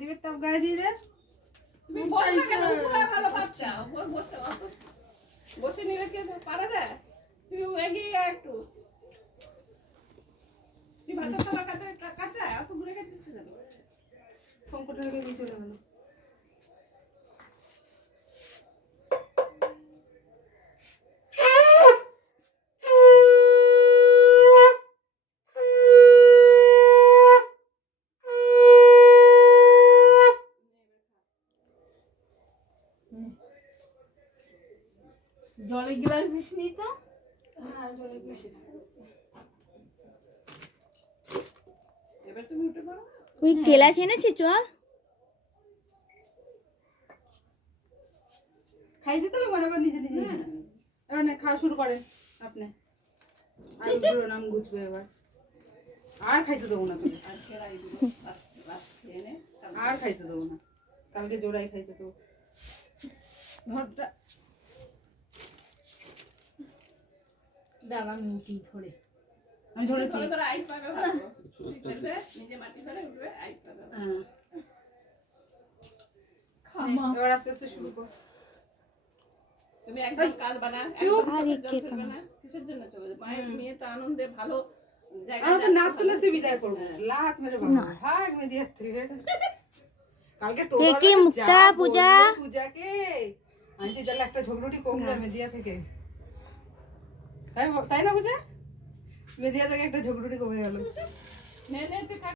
প্রদীপের তাপ গায়ে দিয়ে দে। তুমি বসে না কেন? উপরে ভালো বাচ্চা ওর বসে বসে নিলে কি পারা যায়? তুই এগিয়ে আয় একটু। তুই ভাতের থালা কাঁচা এত দূরে গেছিস কেন? সংকটের আগে চলে গেল। জলের গ্লাস দিসনি তো? হ্যাঁ জলে বেশি। এবার তুমি উঠে পড়ো। তুই কেলা এনেছিস চল। খাই দিতে হবে মানে আবার নিজে নিজে। এবার না খাওয়া শুরু করেন আপনি। আর পুরো নাম গুছবে এবার। আর খাইতে দেবো না তোকে। আর খেলাই দিব বাচ্চা এনে আর খাইতে দেবো না। কালকে জোড়াই খাইতে দেবো। ঘরটা দাঁড়া মুটি ধরে আমি ধরেছি। ধরে ধরে আইট পাবে ভালো। চলবে নিজে মাটি ধরে উঠবে আইট পাবে। হ্যাঁ। খামা এবার আস্তে আস্তে শুরু কর। তুমি একদম কাল বানা একদম জল ফেলবে না। কিসের জন্য চলে যাবে? মায়ের মেয়ে তো আনন্দে ভালো জায়গায় আমরা তো নাচতে নাচতে বিদায় করবো। লাখ মেরে বাবা ভাগ মে দিয়ে থেকে কালকে কি মুক্তা পূজা পূজাকে আনছি তাহলে একটা ঝগড়ুটি কমলো মেদিয়া থেকে। তাই না পূজা? মেদিয়া থেকে একটা ঝগড়ুটি কমে গেল। নে নে তুই খা।